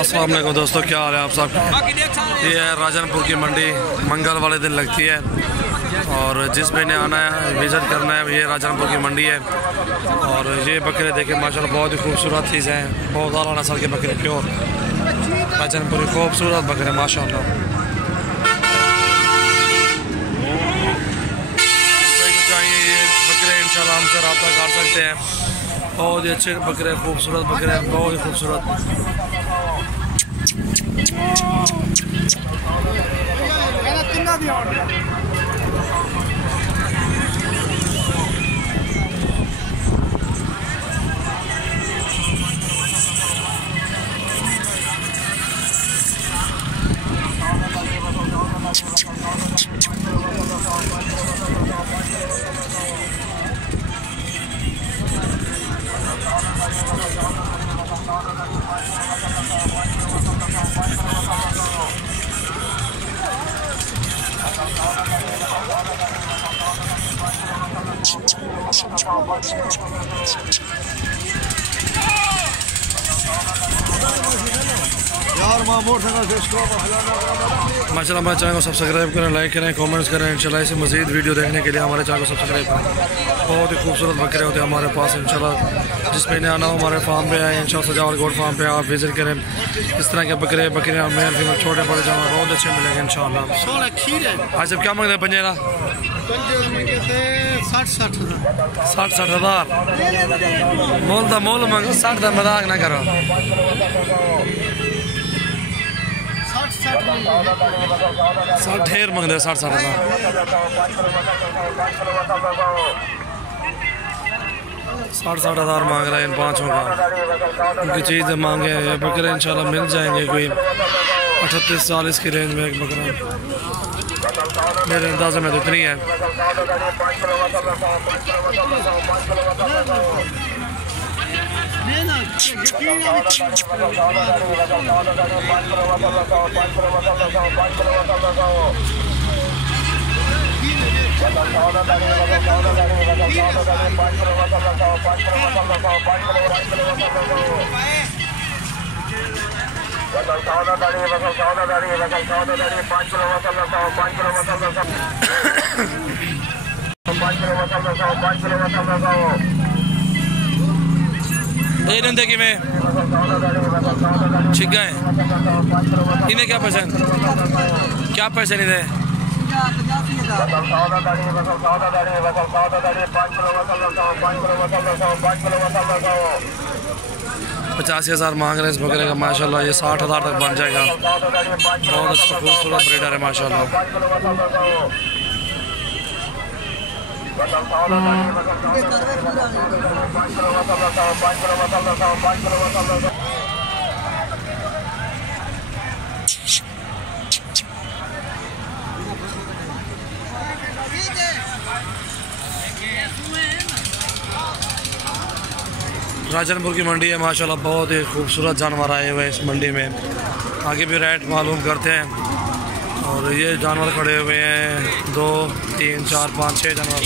अस्सलाम वालेकुम दोस्तों, क्या हाल है आप सब। ये है राजनपुर की मंडी, मंगल वाले दिन लगती है और जिस भाई ने आना है विज़िट करना है ये राजनपुर की मंडी है। और ये बकरे देखे माशाल्लाह बहुत ही खूबसूरत चीज़ हैं, बहुत आला नस्ल के बकरे, प्योर राजनपुरी खूबसूरत बकरे माशाल्लाह। इंशाल्लाह हमसे रब्ता कर सकते हैं। बहुत ही अच्छे बकरे, खूबसूरत बकरे, बहुत ही खूबसूरत। माशाल्लाह हमारे चैनल को सब्सक्राइब करें, लाइक करें, कमेंट्स करें। इंशाल्लाह इसे मज़ीद वीडियो देखने के लिए हमारे चैनल को सब्सक्राइब करें। बहुत ही खूबसूरत बकरे होते हैं हमारे पास। इंशाल्लाह जिस पे आना हो हमारे फार्म पे आए, इंशाल्लाह सजावल गोट फार्म पे आप विजिट करें। इस तरह के बकरे, बकरियाँ, मेल फीमेल, छोटे बड़े जानवर बहुत अच्छे मिलेंगे इंशाल्लाह। अच्छा क्या मांगते हैं पंजेरा? 60 हज़ार मोल मांगो, 60 का मजाक ना करो। 60 ढेर मांगते हैं, 60 हज़ार। 60 हज़ार मांग रहे हैं इन पाँचों का। उनकी चीज़ें मांगे बकरे इंशाल्लाह मिल जाएंगे कोई 38-40 की रेंज में एक बकरा, मेरे अंदाजे में तो इतनी है। कि में छिक गए इन्हें क्या पैसे नहीं दे। 85,000 मांग रहे हैं इस बकरे का माशाल्लाह। ये 60,000 तक बन जाएगा। बहुत अच्छा खूबसूरत ब्रीडर है माशाल्लाह। राजनपुर की मंडी है माशाल्लाह। बहुत ही खूबसूरत जानवर आए हुए हैं इस मंडी में। आगे भी रेट मालूम करते हैं। और ये जानवर खड़े हुए हैं 2, 3, 4, 5, 6 जानवर।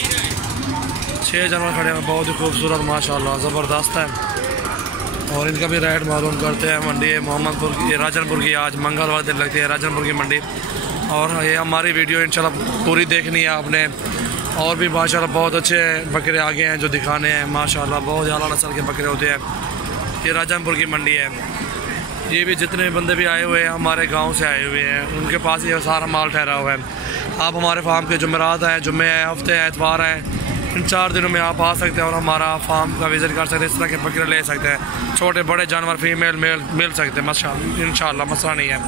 6 जानवर खड़े हैं, बहुत ही खूबसूरत माशाल्लाह, ज़बरदस्त है। और इनका भी रेट मालूम करते हैं। मंडी है मोहम्मदपुर की, ये राजनपुर की। आज मंगलवार दिन लगती है राजनपुर की मंडी। और ये हमारी वीडियो इंशाल्लाह पूरी देखनी है आपने। और भी माशाल्लाह बहुत अच्छे बकरे आगे हैं जो दिखाने हैं माशाल्लाह। बहुत ज़्यादा नस्ल के बकरे होते हैं। ये राजनपुर की मंडी है। ये भी जितने बंदे भी आए हुए हैं हमारे गांव से आए हुए हैं, उनके पास ये सारा माल ठहरा हुआ है। आप हमारे फार्म के जुमेरात हैं, जुम्मे हैं, हफ्ते हैं, एतवार हैं, इन 4 दिनों में आप आ सकते हैं और हमारा फार्म का विज़िट कर सकते हैं। इस तरह के बकरे ले सकते हैं। छोटे बड़े जानवर फीमेल मेल मिल सकते हैं इंशाल्लाह, मसला नहीं है।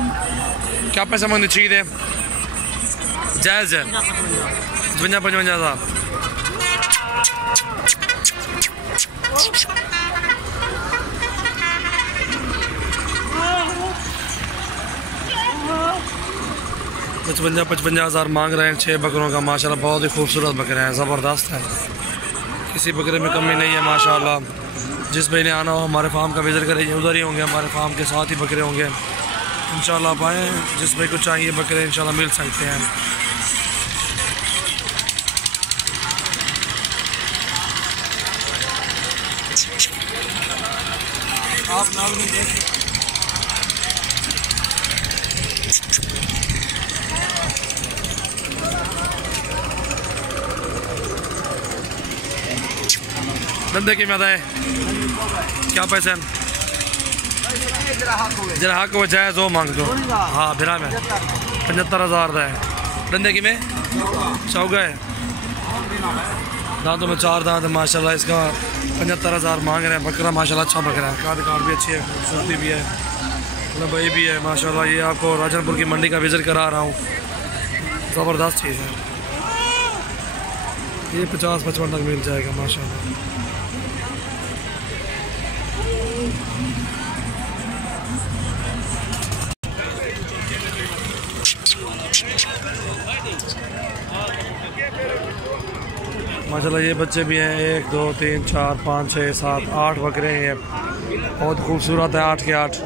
क्या पैसा मंदी चीज़ है? जायज़ है 55,000। 55,000 मांग रहे हैं 6 बकरों का माशाल्लाह। बहुत ही खूबसूरत बकरे हैं, ज़बरदस्त है। किसी बकरे में कमी नहीं है माशाल्लाह। जिस भाई ने आना हो हमारे फार्म का विज़िट करें, उधर ही होंगे, हमारे फार्म के साथ ही बकरे होंगे इंशाल्लाह। आप आएँ, जिस भाई को चाहिए बकरे इंशाल्लाह मिल सकते हैं। आप नाम नहीं देख धंधे की मैदा है क्या पैसे हैं? जरा हक वो जायज़ हो मांग दो। हाँ बिरा में 75,000 का है। धंधे की में चौगा है दांतों में 4 दांत है माशाल्लाह। इसका 75,000 मांग रहे हैं। बकरा माशाल्लाह अच्छा बकरा है। काट भी अच्छी है, खूबसूरती भी है, लंबाई भी है माशाल्लाह। ये आपको राजनपुर की मंडी का विज़िट करा रहा हूँ। ज़बरदस्त चीज़ है ये। 50-55 तक मिल जाएगा माशाल्लाह। माशाल्लाह ये बच्चे भी हैं। 1 2 3 4 5 6 7 8 बकरे हैं। बहुत खूबसूरत है 8 के 8।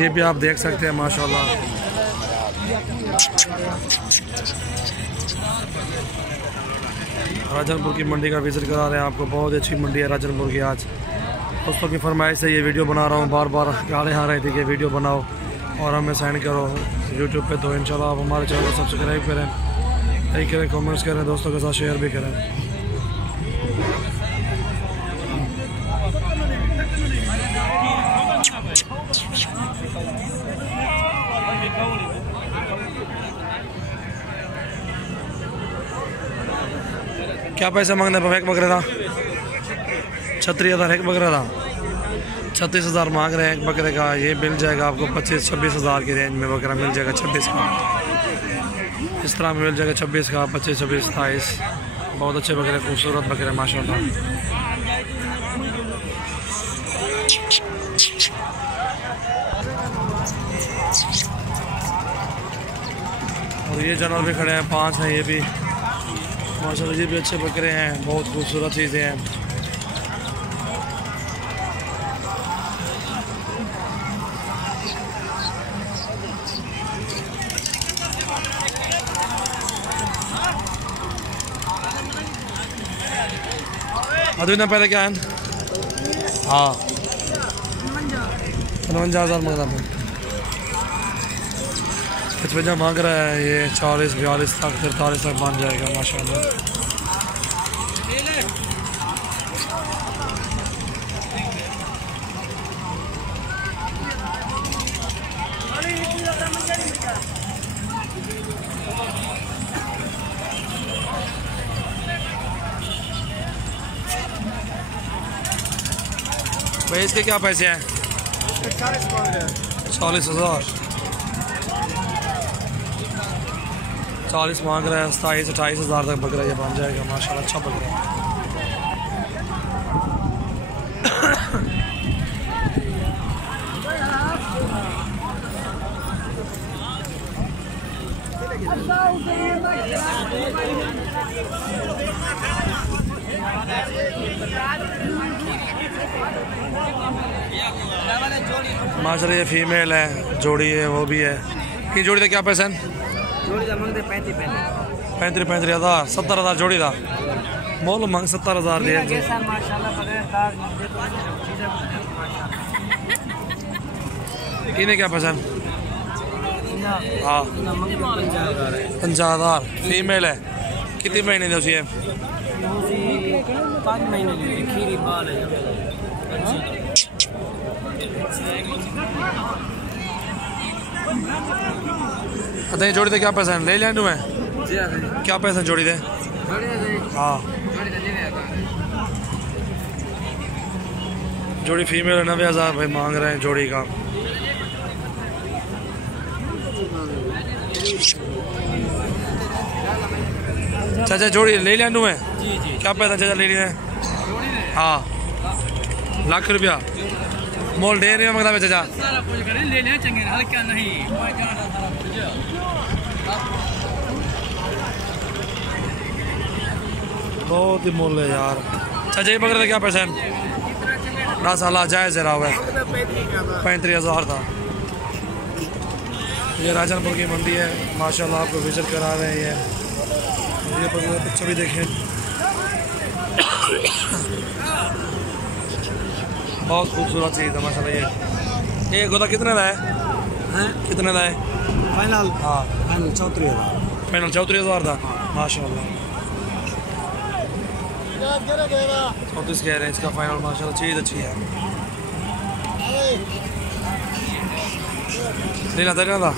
ये भी आप देख सकते हैं माशाल्लाह। राजनपुर की मंडी का विज़िट करा रहे हैं आपको। बहुत अच्छी मंडी है राजनपुर की। आज दोस्तों की फरमाइश से ये वीडियो बना रहा हूँ। बार बार गाने आ रहे थे कि वीडियो बनाओ और हमें सेंड करो यूट्यूब पे। तो इंशाल्लाह आप हमारे चैनल को सब्सक्राइब करें, लाइक करें, कमेंट्स करें, दोस्तों के साथ शेयर भी करें। क्या पैसे मांगने पर एक बकरे था? 36,000 एक बकरा था। 36,000 मांग रहे हैं एक बकरे का। ये मिल जाएगा आपको 25-26,000 की रेंज में बकरा मिल जाएगा। 26 का इस तरह में मिल जाएगा। 26 का 25, 26, 27। बहुत अच्छे बकरे, खूबसूरत बकरे माशाल्लाह। और ये जानवर भी खड़े हैं, 5 हैं ये भी माशाल्लाह। ये भी अच्छे बकरे हैं, बहुत खूबसूरत चीज़ें हैं। अदुना पहले क्या है? हाँ 55,000 मांग रहा है। 55 मांग रहा है ये। 40-42 तक 43 तक बन जाएगा माशाल्लाह। भाई इसके क्या पैसे हैं? 40,000 40 मांग रहा है। 27-28,000 तक बकरा ये बन जाएगा माशाल्लाह। अच्छा बकरा है। माशाल्लाह ये फीमेल है, जोड़ी है, वो भी है। ये जोड़ी का क्या पैसा है? जोड़ी का मांगते 35,000 70,000 जोड़ी का मोल मांग 70,000 दिए। इन्हें क्या पसंद? हाँ 50,000 फीमेल है। कितनी महीने दी उसी है? 5 महीने की खीरी बाल है। अच्छा ये जोड़ी दे क्या पैसा ले लिया मैं? क्या पैसा जोड़ी दे? हाँ जोड़ी फीमेल है। 90,000 भाई मांग रहे हैं जोड़ी का। चाचा जोड़ी ले लिया मैं? जी। क्या पैसा चाचा ले लिया? हाँ लाख रुपया मोल दे रहे हो मतलब चाचा? ले लिया चंगे हल्का नहीं। बहुत ही मोल है यार। चाचा ये बकरे का क्या पैसा है? 10 साल जायज़ रहा हुआ है। 35,000 था। ये राजनपुर की मंडी है माशाल्लाह। आपको विजिट करा रहे हैं। ये बच्चा भी देखें। बहुत खूबसूरत चीज़ है माशाल्लाह। ये गोदा कितने का है? कितने का है फाइनल? हाँ फाइनल 34,000। फाइनल 34,000 था माशाल्लाह। 34 कह रहे हैं इसका फाइनल माशाल्लाह। चीज़ अच्छी है। लेना तेरे ना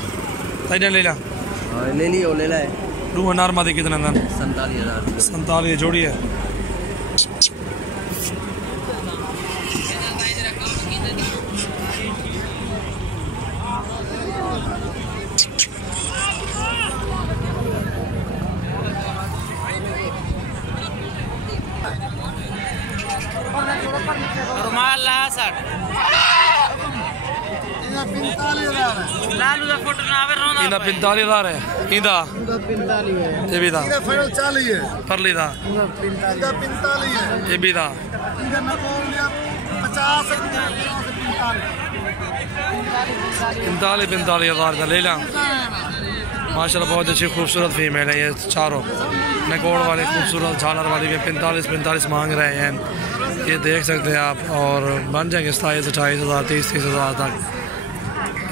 ताइडन ले ला ले लियो ले लाए। टू नॉर्मल कितने का? 47,000। 47 जोड़ी है। रुमाल ला 60 लालू का फोटो ना आवे रोना इना 45,000 है। इदा 45 है। ये भी था फाइनल 40 है। परली था 45 है। ये भी था 50 45,000 का ले ला माशाल्लाह। बहुत अच्छी खूबसूरत फीमेल है ये चारों। नकोड़ वाले खूबसूरत झालर वाली भी 45 मांग रहे हैं। ये देख सकते हैं आप। और बन जाएंगे 27-28,000 30,000 तक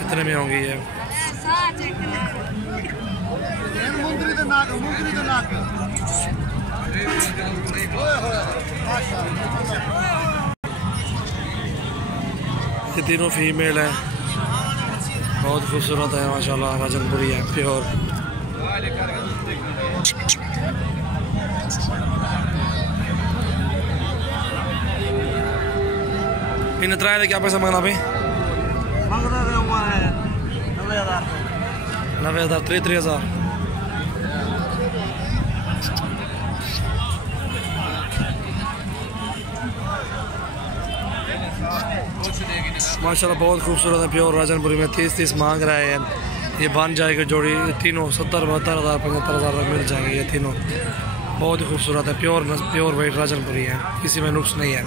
इतने में होंगी ये। ये तीनों फीमेल है। बहुत खूबसूरत है माशाल्लाह। राजनपुरी है प्योर। इन त्राए क्या पैसा मांगना भाई? 90,000 3,000। माशाल्लाह बहुत खूबसूरत है प्योर। राजनपुरी में 30 मांग रहे हैं। ये बन जाएगी जोड़ी। तीनों 70-72,000 75,000 तक मिल जाएंगे ये तीनों। बहुत ही खूबसूरत है। प्योर वेट राजनपुरी है। किसी में नुक्स नहीं है।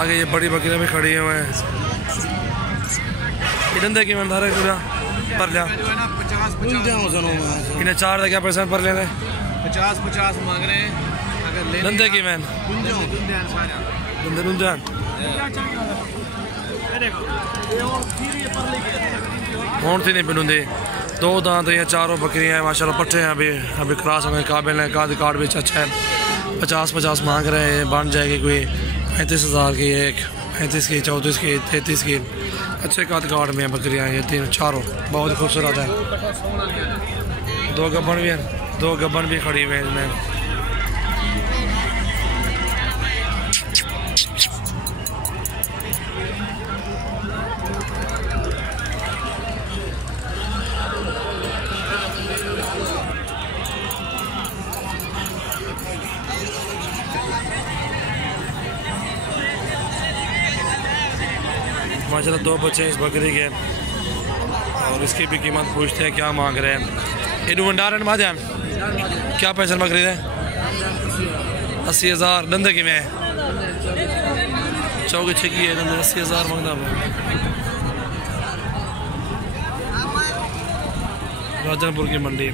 आगे ये बड़ी बकरियां भी खड़ी हुए हैं। इधर की मंदार है पूरा पर लिया। इन्हें 4 का क्या पैसा पर लेने? 50 मांग रहे हैं। अगर ले धंधे की मैन धंधे होन थी नहीं पिनुंदी। 2 दांत हैं। चारों बकरियां हैं माशाल्लाह। पट्टे हैं अभी क्रॉस होने काबिल है। कार्ड भी अच्छा है। 50 मांग रहे हैं। बन जाएगी कोई 35,000 की एक, 35 की, 34 की, 33 की। अच्छे कार्ड में बकरियां ये तीनों चारों बहुत खूबसूरत है। 2 गब्बन भी हैं। 2 गब्बन भी खड़ी हुई हैं इनमें। माशाल्लाह 2 बच्चे इस बकरी के। और इसकी भी कीमत पूछते हैं क्या मांग रहे हैं। ये भंडार क्या पैसा बकरी है? 80,000। धंधे की में है चौकी छिकी है। 80,000 मांगना राजनपुर की मंडी।